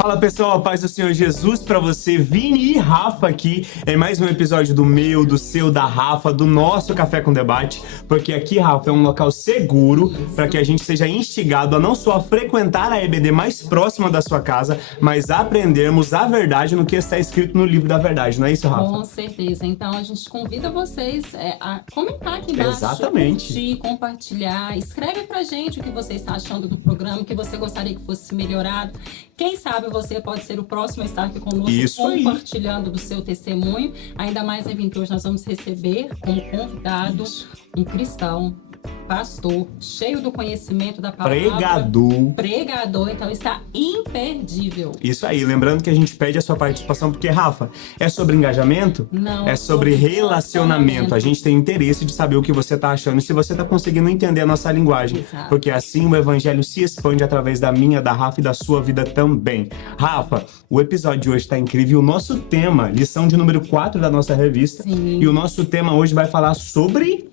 Fala pessoal, paz do Senhor Jesus pra você, Vini e Rafa aqui em mais um episódio do meu, do seu, da Rafa, do nosso Café com Debate, porque aqui, Rafa, é um local seguro para que a gente seja instigado a não só a frequentar a EBD mais próxima da sua casa, mas a aprendermos a verdade no que está escrito no livro da verdade, não é isso, Rafa? Com certeza, então a gente convida vocês a comentar aqui embaixo, Exatamente. curtir, compartilhar, escreve pra gente o que você está achando do programa, o que você gostaria que fosse melhorado. Quem sabe você pode ser o próximo a estar aqui conosco, compartilhando do seu testemunho. Ainda mais em que hoje nós vamos receber como convidado um cristão, pastor, cheio do conhecimento da palavra. Pregador, então está imperdível. Isso aí, lembrando que a gente pede a sua participação, porque, Rafa, é sobre engajamento? Não. É sobre relacionamento. A gente tem interesse de saber o que você tá achando e se você tá conseguindo entender a nossa linguagem. Exato. Porque assim o evangelho se expande através da minha, da Rafa e da sua vida também. Rafa, o episódio de hoje tá incrível. O nosso tema, lição de número 4 da nossa revista. Sim. E o nosso tema hoje vai falar sobre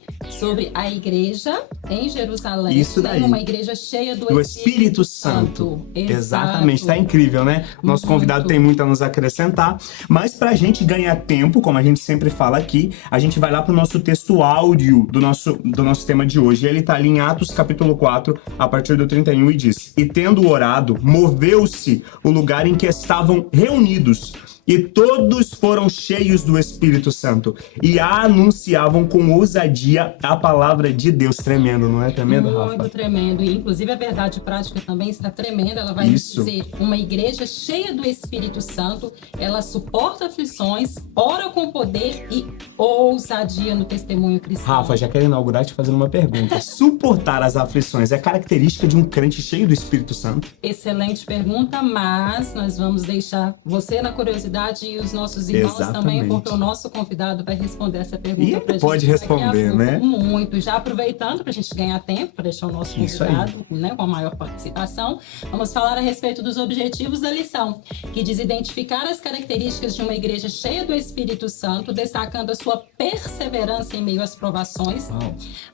a igreja em Jerusalém. Isso daí. Uma igreja cheia do Espírito Santo. Exato. Exatamente, tá incrível, né? Nosso convidado tem muito a nos acrescentar, mas pra gente ganhar tempo, como a gente sempre fala aqui, a gente vai lá pro nosso texto áudio do nosso tema de hoje. Ele tá ali em Atos capítulo 4, a partir do 31, e diz: "E tendo orado, moveu-se o lugar em que estavam reunidos, e todos foram cheios do Espírito Santo e anunciavam com ousadia a palavra de Deus." Tremendo, não é tremendo, Rafa? Muito tremendo. E, inclusive, a verdade prática também está tremenda. Ela vai dizer, uma igreja cheia do Espírito Santo, ela suporta aflições, ora com poder e ousadia no testemunho cristão. Rafa, já quero inaugurar te fazendo uma pergunta. Suportar as aflições é característica de um crente cheio do Espírito Santo? Excelente pergunta, mas nós vamos deixar você na curiosidade e os nossos irmãos também, porque o nosso convidado vai responder essa pergunta pra gente. Pode responder, né? Muito. Já aproveitando pra gente ganhar tempo, para deixar o nosso convidado, né, com a maior participação, vamos falar a respeito dos objetivos da lição, que diz identificar as características de uma igreja cheia do Espírito Santo, destacando a sua perseverança em meio às provações,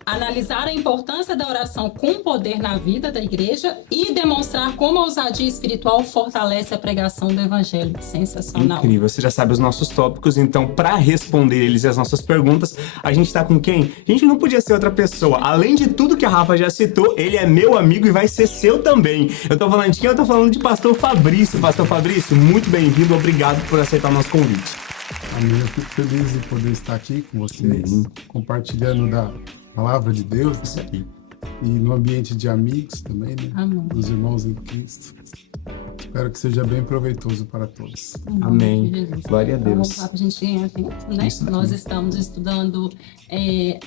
analisar a importância da oração com poder na vida da igreja e demonstrar como a ousadia espiritual fortalece a pregação do evangelho. Sensacional. Incrível, você já sabe os nossos tópicos, então para responder eles e as nossas perguntas, a gente tá com quem? A gente não podia ser outra pessoa. Além de tudo que a Rafa já citou, ele é meu amigo e vai ser seu também. Eu tô falando de quem? Eu tô falando de Pastor Fabrício. Pastor Fabrício, muito bem-vindo, obrigado por aceitar o nosso convite. Amém, eu fico feliz de poder estar aqui com vocês, compartilhando da palavra de Deus, né? E no ambiente de amigos também, né? Amém. Dos irmãos em Cristo. Espero que seja bem proveitoso para todos. Amém. Glória a Deus. Vamos lá para a gente ganhar tempo, né? Nós estamos estudando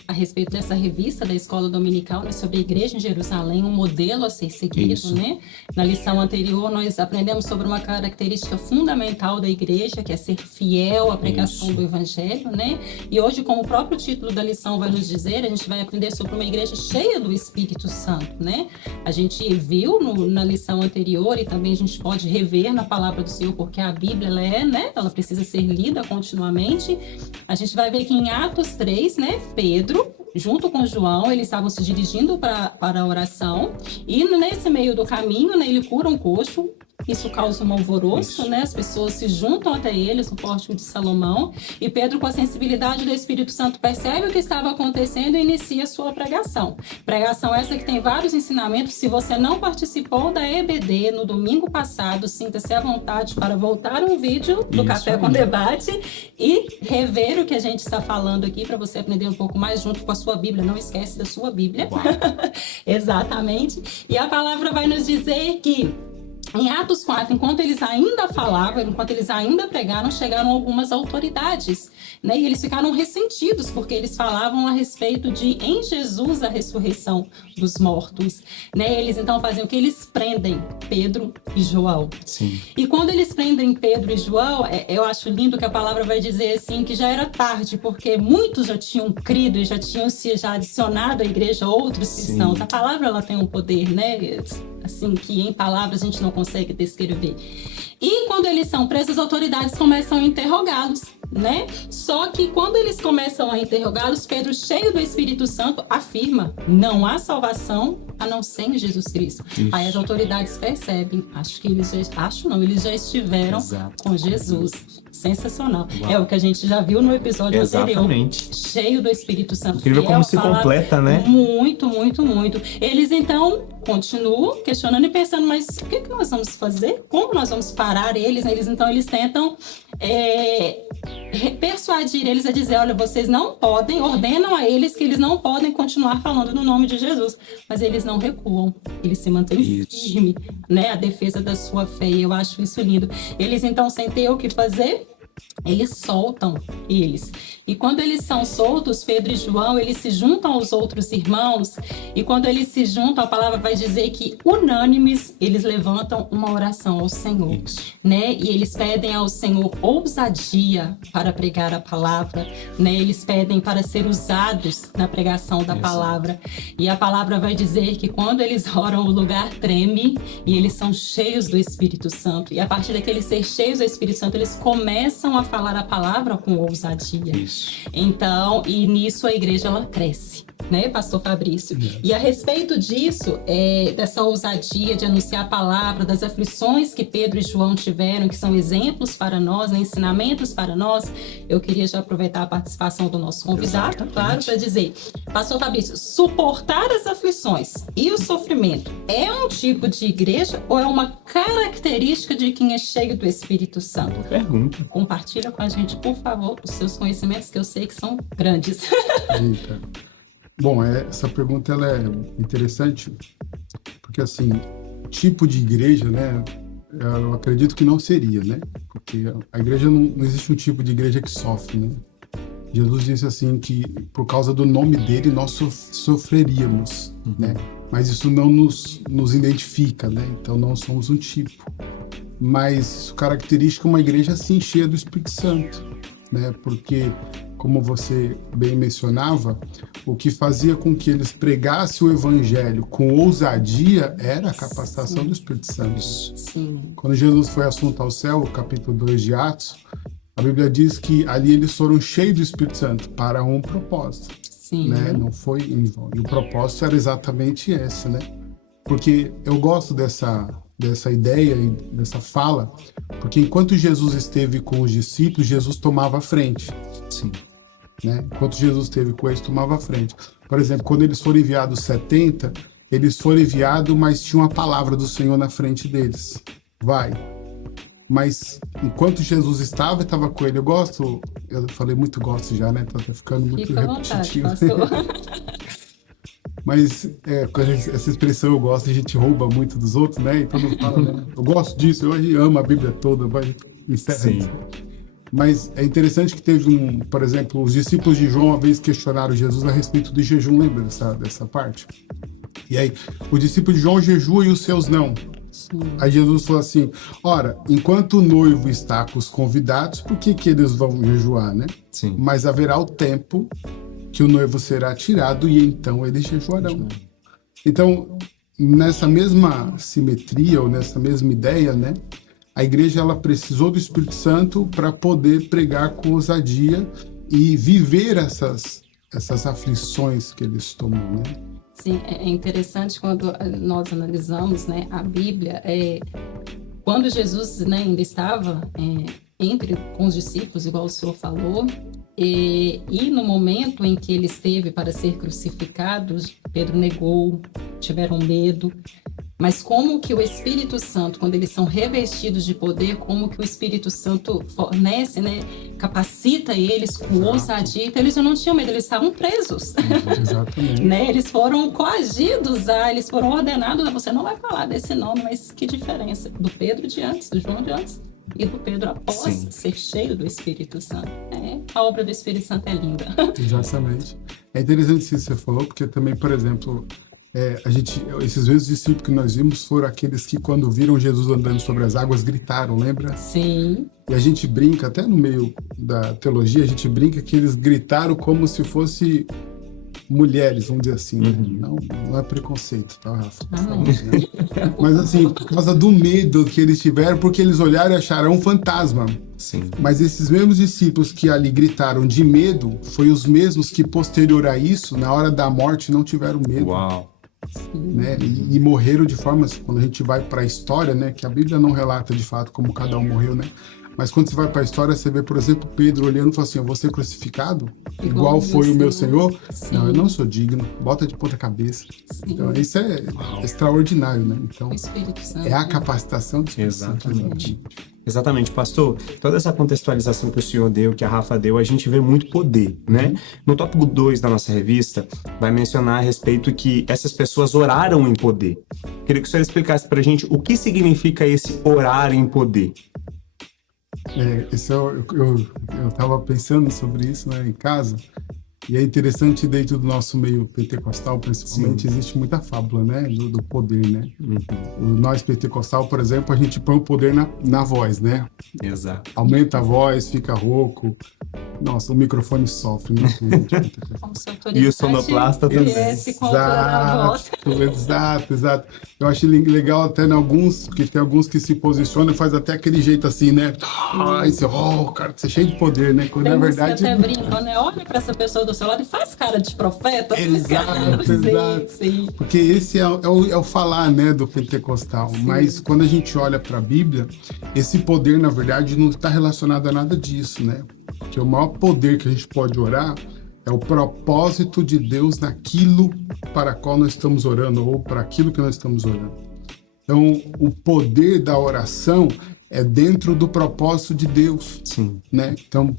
a respeito dessa revista da Escola Dominical, né, sobre a Igreja em Jerusalém, um modelo a ser seguido, né? Na lição anterior, nós aprendemos sobre uma característica fundamental da igreja, que é ser fiel à pregação do Evangelho, né? E hoje, como o próprio título da lição vai nos dizer, a gente vai aprender sobre uma igreja cheia do Espírito Santo, né? A gente viu na lição anterior e também a gente pode rever na palavra do Senhor, porque a Bíblia, ela precisa ser lida continuamente. A gente vai ver que em Atos 3, né, Pedro, junto com João, eles estavam se dirigindo para a oração, e nesse meio do caminho, né, ele cura um coxo. Isso causa um alvoroço, né? As pessoas se juntam até eles no pórtico de Salomão, e Pedro, com a sensibilidade do Espírito Santo, percebe o que estava acontecendo e inicia a sua pregação. Pregação essa que tem vários ensinamentos. Se você não participou da EBD no domingo passado, sinta-se à vontade para voltar um vídeo do Café com Debate e rever o que a gente está falando aqui, para você aprender um pouco mais junto com a sua Bíblia. Não esquece da sua Bíblia. Exatamente. E a palavra vai nos dizer que em Atos 4, enquanto eles ainda falavam, enquanto eles ainda pregaram, chegaram algumas autoridades, né? E eles ficaram ressentidos, porque eles falavam a respeito de, em Jesus, a ressurreição dos mortos, né? Eles então fazem o que? Eles prendem Pedro e João. Sim. E quando eles prendem Pedro e João, eu acho lindo que a palavra vai dizer assim, que já era tarde, porque muitos já tinham crido e já tinham se adicionado à igreja outros cristãos. A palavra, ela tem um poder, né? Assim, que em palavras a gente não consegue descrever. E quando eles são presos, as autoridades começam a interrogá-los, né? Só que quando eles começam a interrogá-los, Pedro, cheio do Espírito Santo, afirma: não há salvação a não ser em Jesus Cristo. Isso. Aí as autoridades percebem, eles já estiveram com Jesus. Sensacional. Uau. É o que a gente já viu no episódio anterior. Cheio do Espírito Santo. Incrível como se completa, né? Muito, muito, muito. Eles então continuam questionando e pensando, mas o que nós vamos fazer? Como nós vamos parar eles? Eles tentam persuadir eles a dizer, olha, vocês não podem, ordenam a eles que eles não podem continuar falando no nome de Jesus. Mas eles não recuam, eles se mantêm firmes, né? A defesa da sua fé, e eu acho isso lindo. Eles então, sem ter o que fazer, eles soltam eles. E quando eles são soltos, Pedro e João, eles se juntam aos outros irmãos, e quando eles se juntam, a palavra vai dizer que, unânimes, eles levantam uma oração ao Senhor, né? E eles pedem ao Senhor ousadia para pregar a palavra, né? Eles pedem para ser usados na pregação da palavra. E a palavra vai dizer que quando eles oram, o lugar treme, e eles são cheios do Espírito Santo. E a partir daquele ser cheios do Espírito Santo, eles começam a falar a palavra com ousadia. Então, e nisso a igreja ela cresce, né, Pastor Fabrício? E a respeito disso, dessa ousadia de anunciar a palavra, das aflições que Pedro e João tiveram, que são exemplos para nós, né, ensinamentos para nós, eu queria já aproveitar a participação do nosso convidado, claro, para dizer, Pastor Fabrício, suportar as aflições e o sofrimento é um tipo de igreja ou é uma característica de quem é cheio do Espírito Santo? Pergunta. Compartilha com a gente, por favor, os seus conhecimentos, que eu sei que são grandes. Eita. Bom, essa pergunta ela é interessante, porque assim, tipo de igreja, né, eu acredito que não seria, né, porque a igreja não existe um tipo de igreja que sofre, né. Jesus disse assim que por causa do nome dele nós sofreríamos, né, mas isso não nos identifica, né, então não somos um tipo, mas isso caracteriza uma igreja assim cheia do Espírito Santo, né, porque como você bem mencionava, o que fazia com que eles pregassem o evangelho com ousadia era a capacitação do Espírito Santo. Sim. Quando Jesus foi assunto ao céu, o capítulo 2 de Atos, a Bíblia diz que ali eles foram cheios do Espírito Santo para um propósito. Sim. Né? Não foi em vão. E o propósito era exatamente esse, né? Porque eu gosto dessa ideia e dessa fala, porque enquanto Jesus esteve com os discípulos, Jesus tomava a frente. Sim. Né? Enquanto Jesus esteve com eles, tomava a frente. Por exemplo, quando eles foram enviados 70, eles foram enviados, mas tinha uma palavra do Senhor na frente deles. Vai. Mas enquanto Jesus estava com ele, eu falei muito gosto já, né? Tá ficando muito repetitivo. Mas com essa expressão eu gosto, a gente rouba muito dos outros, né? E todo mundo fala, né? Eu gosto disso, eu amo a Bíblia toda, vai encerra isso. Mas é interessante que teve por exemplo, os discípulos de João uma vez questionaram Jesus a respeito do jejum, lembra dessa parte? E aí, o discípulo de João jejua e os seus não. Sim. Aí Jesus falou assim, ora, enquanto o noivo está com os convidados, por que eles vão jejuar, né? Sim. Mas haverá o tempo que o noivo será tirado e então eles jejuarão. Então, nessa mesma simetria ou nessa mesma ideia, né? A igreja ela precisou do Espírito Santo para poder pregar com ousadia e viver essas aflições que eles tomam, né? Sim, é interessante quando nós analisamos, né, a Bíblia, quando Jesus, né, ainda estava com os discípulos, igual o senhor falou, e no momento em que ele esteve para ser crucificado, Pedro negou, tiveram medo. Mas como que o Espírito Santo, quando eles são revestidos de poder, como que o Espírito Santo fornece, né, capacita eles com ousadia, então eles não tinham medo, eles estavam presos. Exatamente. Né? Eles foram coagidos, eles foram ordenados, você não vai falar desse nome, mas que diferença do Pedro de antes, do João de antes e do Pedro após ser cheio do Espírito Santo. A obra do Espírito Santo é linda. Exatamente. É interessante isso que você falou, porque também, por exemplo, esses mesmos discípulos que nós vimos foram aqueles que, quando viram Jesus andando sobre as águas, gritaram, lembra? Sim. E a gente brinca, até no meio da teologia, a gente brinca que eles gritaram como se fosse mulheres, vamos dizer assim, né? Não é preconceito, tá, Rafa? Mas assim, por causa do medo que eles tiveram, porque eles olharam e acharam um fantasma. Sim. Mas esses mesmos discípulos que ali gritaram de medo, foi os mesmos que posterior a isso, na hora da morte, não tiveram medo. Uau. Né? E morreram de formas, quando a gente vai para a história, né? Que a Bíblia não relata de fato como cada um morreu, né? Mas quando você vai para a história, você vê, por exemplo, Pedro olhando e falando assim, eu vou ser crucificado? Igual foi o meu Senhor? Sim. Não, eu não sou digno. Bota de ponta cabeça. Sim. Então, isso é extraordinário, né? Então, O Espírito Santo. é a capacitação do Espírito Santo. Exatamente. Exatamente, pastor. Toda essa contextualização que o senhor deu, que a Rafa deu, a gente vê muito poder, né? No tópico 2 da nossa revista, vai mencionar a respeito que essas pessoas oraram em poder. Queria que o senhor explicasse pra gente o que significa esse orar em poder. Eu estava pensando sobre isso, né, em casa, e é interessante dentro do nosso meio pentecostal, principalmente, existe muita fábula, né, do poder, né? Nós pentecostal, por exemplo, a gente põe o poder na voz, né? Exato. Aumenta a voz, fica rouco. Nossa, o microfone sofre, né? E o sonoplasta também. Exato. Eu acho legal até em alguns, porque tem alguns que se posicionam e faz até aquele jeito assim, né? Aí você, cara, você é cheio de poder, né? Quando na verdade... Você até brinca, né? Olha pra essa pessoa do seu lado e faz cara de profeta. Exato. Sim. Porque esse é o falar, né, do pentecostal. Sim. Mas quando a gente olha para a Bíblia, esse poder, na verdade, não está relacionado a nada disso, né? Porque o maior poder que a gente pode orar é o propósito de Deus naquilo para qual nós estamos orando, ou para aquilo que nós estamos orando. Então, o poder da oração é dentro do propósito de Deus. Sim. Né? Então,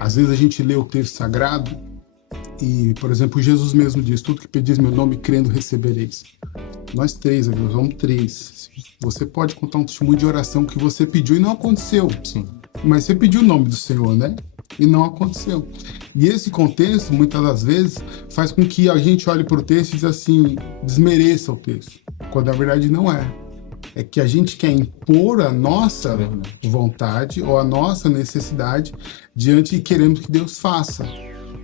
às vezes a gente lê o texto sagrado e, por exemplo, Jesus mesmo diz, tudo que pedis meu nome, crendo, recebereis. Nós três, nós vamos três. Você pode contar um testemunho de oração que você pediu e não aconteceu. Sim. Mas você pediu o nome do Senhor, né? E não aconteceu. E esse contexto, muitas das vezes, faz com que a gente olhe para o texto e diz assim, desmereça o texto. Quando na verdade não é. É que a gente quer impor a nossa vontade ou a nossa necessidade diante e queremos que Deus faça.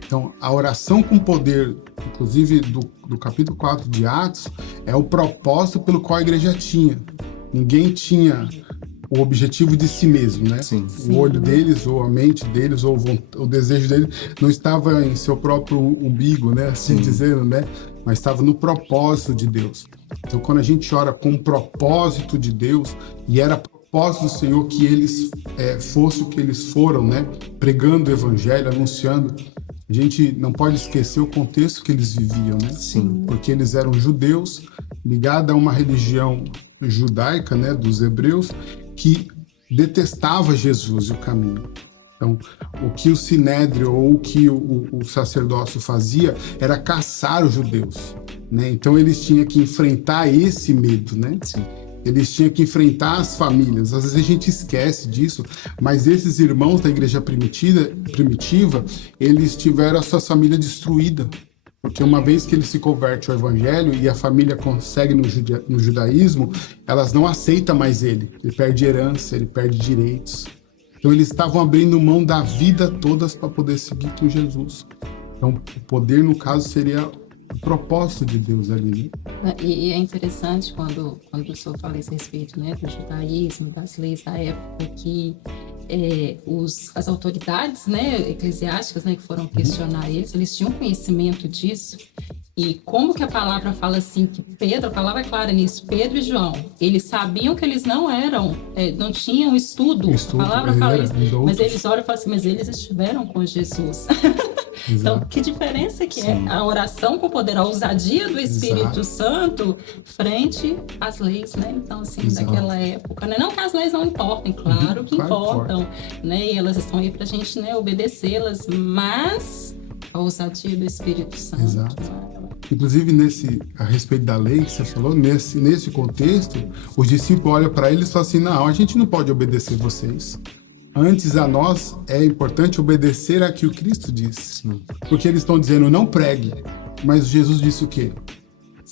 Então, a oração com poder, inclusive do capítulo 4 de Atos, é o propósito pelo qual a igreja tinha. Ninguém tinha o objetivo de si mesmo, né? Sim. O olho deles, ou a mente deles, ou o desejo deles, não estava em seu próprio umbigo, né? Assim dizendo, né? Mas estava no propósito de Deus. Então, quando a gente ora com o propósito de Deus, e era propósito do Senhor que eles fossem o que eles foram, né? Pregando o evangelho, anunciando, a gente não pode esquecer o contexto que eles viviam, né? Sim. Porque eles eram judeus, ligados a uma religião judaica, né? Dos hebreus, que detestava Jesus e o caminho. Então, o que o Sinédrio ou o que o sacerdócio fazia era caçar os judeus, né? Então, eles tinham que enfrentar esse medo, né? Sim. Eles tinham que enfrentar as famílias. Às vezes a gente esquece disso, mas esses irmãos da igreja primitiva, eles tiveram a sua família destruída. Porque uma vez que ele se converte ao evangelho e a família consegue no judaísmo, elas não aceitam mais ele. Ele perde herança, ele perde direitos. Então eles estavam abrindo mão da vida todas para poder seguir com Jesus. Então o poder, no caso, seria o propósito de Deus ali, né? E é interessante quando o senhor fala esse respeito, né, do judaísmo, das leis da época, que as autoridades, né, eclesiásticas, né, que foram questionar eles tinham conhecimento disso. E como que a palavra fala assim, que Pedro, a palavra é clara nisso, Pedro e João, eles sabiam que eles não eram, não tinham estudo, a palavra fala isso, mas eles olham e falam assim, mas eles estiveram com Jesus. Então, que diferença que é a oração com poder, a ousadia do Espírito Santo frente às leis, né? Então, assim, daquela época, né? Não que as leis não importem, claro que importam, né? E elas estão aí pra gente, né, obedecê-las, mas a ousadia do Espírito Santo. Exato. Inclusive, a respeito da lei que você falou, nesse contexto, os discípulos olham para eles e falam assim, não, a gente não pode obedecer vocês. Antes a nós é importante obedecer a que o Cristo disse. Porque eles estão dizendo, não pregue. Mas Jesus disse o quê?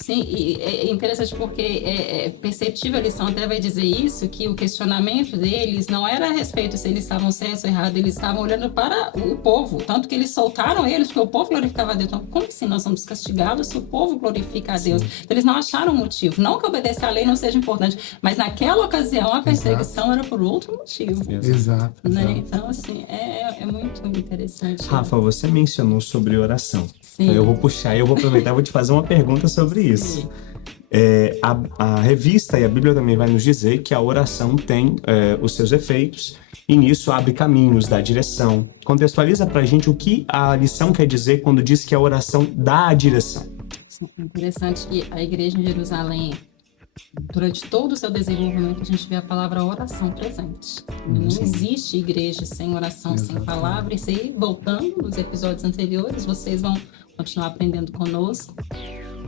Sim, e é interessante porque é perceptível, a lição até vai dizer isso, que o questionamento deles não era a respeito se eles estavam certos ou errados, eles estavam olhando para o povo, tanto que eles soltaram eles, porque o povo glorificava a Deus. Então, como assim nós somos castigados se o povo glorifica a Deus? Então, eles não acharam motivo. Não que obedecer à lei não seja importante, mas naquela ocasião a perseguição era por outro motivo. Exato. Né? Então, assim, é muito interessante. Rafa, você mencionou sobre oração. Sim. Então, eu vou puxar e eu vou aproveitar e vou te fazer uma pergunta sobre isso. A revista e a Bíblia também vai nos dizer que a oração tem os seus efeitos e nisso abre caminhos, dá direção. Contextualiza pra gente o que a lição quer dizer quando diz que a oração dá a direção. É interessante que a igreja em Jerusalém, durante todo o seu desenvolvimento, a gente vê a palavra oração presente. Não existe igreja sem oração, sem palavra. Isso aí, voltando nos episódios anteriores, vocês vão continuar aprendendo conosco.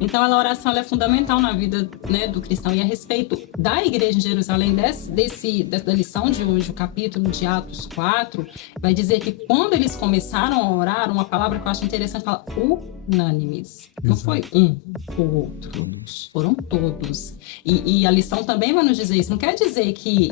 Então, a oração é fundamental na vida, né, do cristão. E a respeito da igreja em Jerusalém, dessa lição de hoje, o capítulo de Atos 4, vai dizer que quando eles começaram a orar, uma palavra que eu acho interessante, fala unânimes. Não foi um ou outro. Todos. Foram todos. E a lição também vai nos dizer isso. Não quer dizer que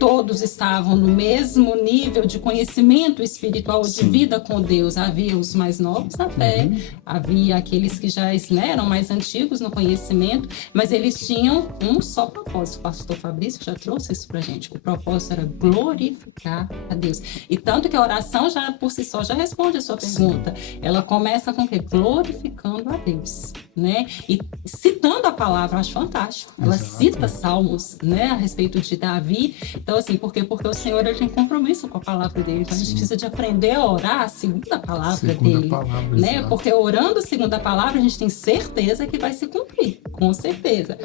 todos estavam no mesmo nível de conhecimento espiritual ou de vida com Deus. Havia os mais novos na fé, havia aqueles que já eram mais antigos no conhecimento, mas eles tinham um só propósito. O pastor Fabrício já trouxe isso pra gente, que o propósito era glorificar a Deus. E tanto que a oração já por si só já responde a sua pergunta. Ela começa com o quê? Glorificando a Deus, né? E citando a palavra, eu acho fantástico. Ela cita salmos, né, a respeito de Davi. Então, assim, porque o Senhor ele tem compromisso com a palavra dele. Então, a gente precisa de aprender a orar segundo a palavra dele, né? Porque orando segundo a palavra, a gente tem certeza que vai se cumprir, com certeza.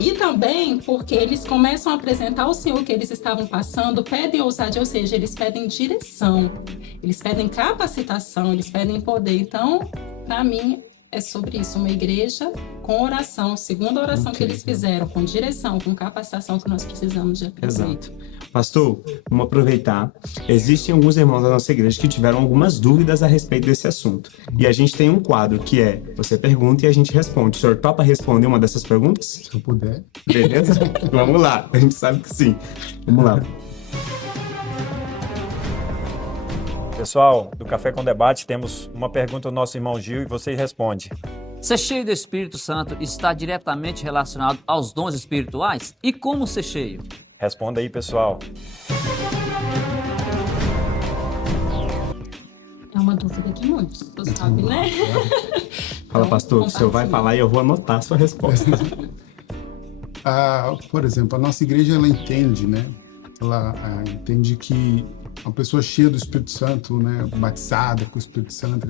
E também porque eles começam a apresentar ao Senhor que eles estavam passando, pedem ousadia, ou seja, eles pedem direção, eles pedem capacitação, eles pedem poder. Então, para mim, é sobre isso, uma igreja com oração, segundo a oração que eles fizeram, com direção, com capacitação que nós precisamos de aprender. Exato. Pastor, vamos aproveitar. Existem alguns irmãos da nossa igreja que tiveram algumas dúvidas a respeito desse assunto. E a gente tem um quadro que é, você pergunta e a gente responde. O senhor topa responder uma dessas perguntas? Se eu puder. Beleza? Vamos lá, a gente sabe que sim. Vamos lá. Pessoal, do Café com Debate, temos uma pergunta do nosso irmão Gil e você responde. Ser cheio do Espírito Santo está diretamente relacionado aos dons espirituais? E como ser cheio? Responda aí, pessoal. É uma dúvida de muitos, você sabe, né? Fala, pastor, o senhor vai falar e eu vou anotar a sua resposta. Por exemplo, a nossa igreja, ela entende, né? Ela entende que uma pessoa cheia do Espírito Santo, né, batizada com o Espírito Santo,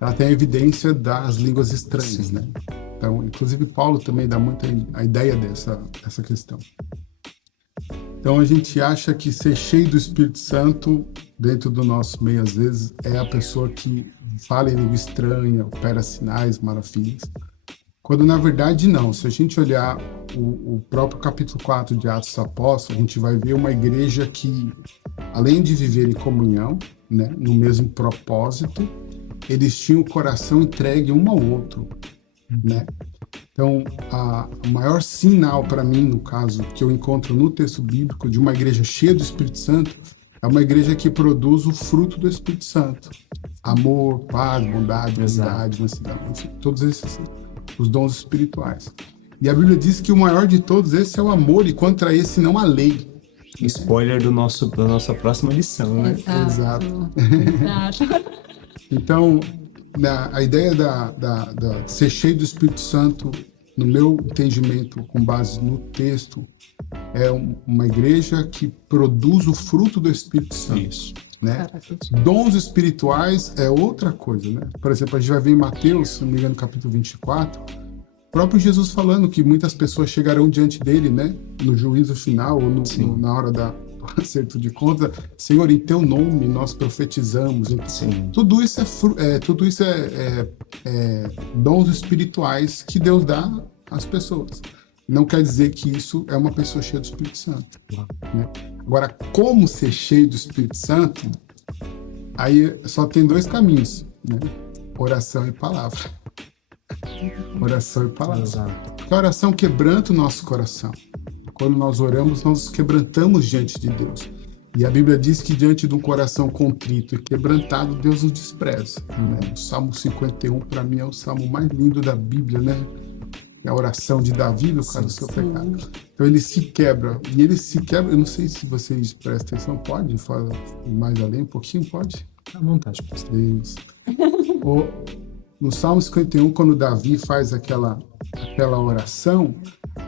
ela tem a evidência das línguas estranhas, né? Então, inclusive, Paulo também dá muito a ideia dessa questão. Então, a gente acha que ser cheio do Espírito Santo, dentro do nosso meio, às vezes, é a pessoa que fala em língua estranha, opera sinais, maravilhas. Quando, na verdade, não. Se a gente olhar o próprio capítulo 4 de Atos dos Apóstolos, a gente vai ver uma igreja que, além de viver em comunhão, né, no mesmo propósito, eles tinham o coração entregue um ao outro, né? Então, o maior sinal para mim, no caso, que eu encontro no texto bíblico de uma igreja cheia do Espírito Santo, é uma igreja que produz o fruto do Espírito Santo. Amor, paz, bondade, humildade, mansidão, enfim, todos esses, os dons espirituais. E a Bíblia diz que o maior de todos esses é o amor, e contra esse não há lei. Spoiler da nossa próxima lição, né? Exato. Então, a ideia de ser cheio do Espírito Santo, no meu entendimento, com base no texto, é uma igreja que produz o fruto do Espírito Santo. Isso. Né? Dons espirituais é outra coisa, né? Por exemplo, a gente vai ver em Mateus, se não me engano, capítulo 24, o próprio Jesus falando que muitas pessoas chegarão diante dele, né? No juízo final, ou na hora do acerto de contas, Senhor, em teu nome nós profetizamos. Tudo isso é dons espirituais que Deus dá às pessoas. Não quer dizer que isso é uma pessoa cheia do Espírito Santo. Né? Agora, como ser cheio do Espírito Santo, aí só tem dois caminhos, né? Oração e palavra. Oração e palavra. Exato. Porque a oração quebranta o nosso coração. Quando nós oramos, nós nos quebrantamos diante de Deus. E a Bíblia diz que diante de um coração contrito e quebrantado, Deus nos despreza. Né? O Salmo 51, para mim, é o salmo mais lindo da Bíblia, né? É a oração de Davi no caso do seu pecado. Então ele se quebra. E ele se quebra, eu não sei se vocês prestam atenção, pode falar mais além um pouquinho? Pode? À vontade, pastor. Deus. No Salmo 51, quando Davi faz aquela oração,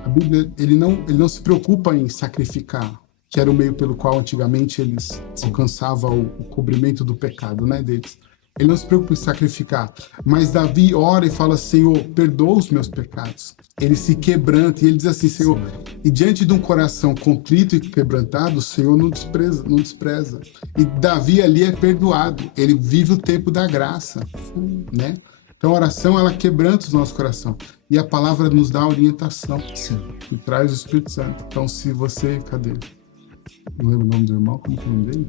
a Bíblia, ele não se preocupa em sacrificar, que era o meio pelo qual antigamente eles alcançavam o cobrimento do pecado, né, deles. Ele não se preocupa em sacrificar, mas Davi ora e fala: Senhor, perdoa os meus pecados. Ele se quebranta e ele diz assim: Senhor, e diante de um coração contrito e quebrantado, o Senhor não despreza. E Davi ali é perdoado, ele vive o tempo da graça, né? Então a oração, ela quebranta o nosso coração. E a palavra nos dá orientação, e traz o Espírito Santo. Então se você, cadê? Não lembro o nome do irmão, como que é o nome dele?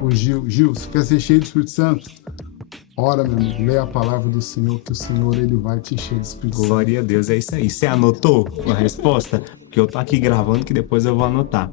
O Gil. Gil, você quer ser cheio do Espírito Santo? Ora, meu amigo, lê a palavra do Senhor, que o Senhor, ele vai te encher do Espírito Santo. Glória a Deus, é isso aí. Você anotou a resposta? Porque eu tô aqui gravando que depois eu vou anotar.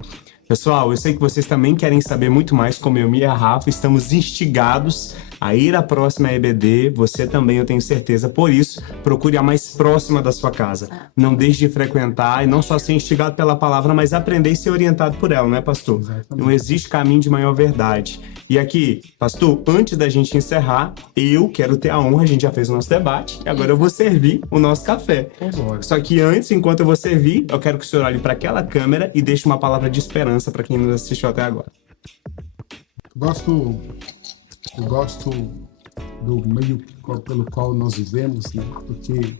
Pessoal, eu sei que vocês também querem saber muito mais, como eu e a Rafa, estamos instigados a ir à próxima EBD, você também, eu tenho certeza. Por isso, procure a mais próxima da sua casa. Não deixe de frequentar e não só ser instigado pela palavra, mas aprender e ser orientado por ela, não é, pastor? Exatamente. Não existe caminho de maior verdade. E aqui, pastor, antes da gente encerrar, eu quero ter a honra, a gente já fez o nosso debate, e agora eu vou servir o nosso café. Só que antes, enquanto eu vou servir, eu quero que o senhor olhe para aquela câmera e deixe uma palavra de esperança para quem nos assistiu até agora. Eu gosto do meio pelo qual nós vivemos, né? Porque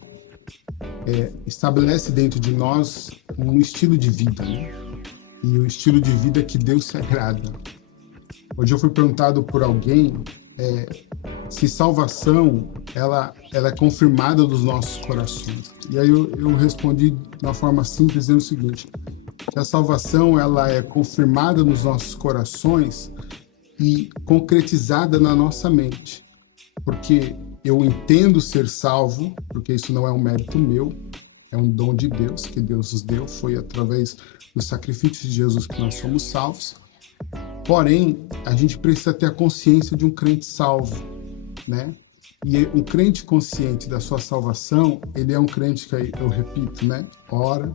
estabelece dentro de nós um estilo de vida, né? E o estilo de vida que Deus se agrada. Hoje eu fui perguntado por alguém se salvação ela é confirmada dos nossos corações. E aí eu respondi de uma forma simples, dizendo o seguinte: que a salvação ela é confirmada nos nossos corações e concretizada na nossa mente. Porque eu entendo ser salvo, porque isso não é um mérito meu, é um dom de Deus, que Deus nos deu, foi através do sacrifício de Jesus que nós somos salvos. Porém, a gente precisa ter a consciência de um crente salvo, né? E um crente consciente da sua salvação, ele é um crente que, eu repito, né? Ora,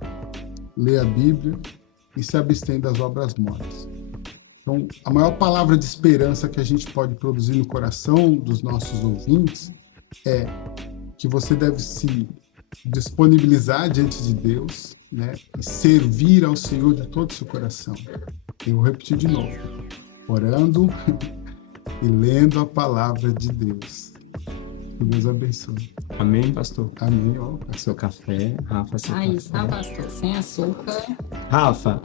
lê a Bíblia e se abstém das obras mortas. Então, a maior palavra de esperança que a gente pode produzir no coração dos nossos ouvintes é que você deve se disponibilizar diante de Deus, né? E servir ao Senhor de todo o seu coração. Eu vou repetir de novo: orando e lendo a palavra de Deus. Que Deus abençoe. Amém, pastor? Amém. Seu café, Rafa, seu Aí café. está, pastor, sem açúcar, Rafa,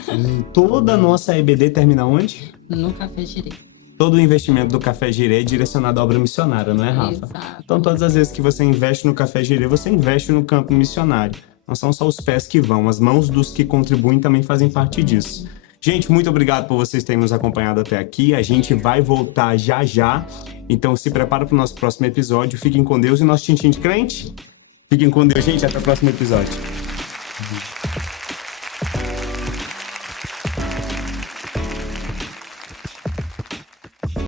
toda a nossa EBD termina onde? no café direito. Todo o investimento do Café Girê é direcionado à obra missionária, não é, Rafa? Exato. Então, todas as vezes que você investe no Café Girê, você investe no campo missionário. Não são só os pés que vão, as mãos dos que contribuem também fazem parte disso. Gente, muito obrigado por vocês terem nos acompanhado até aqui. A gente vai voltar já já. Então, se prepara para o nosso próximo episódio. Fiquem com Deus e nosso Tintim de Crente. Fiquem com Deus, gente. Até o próximo episódio.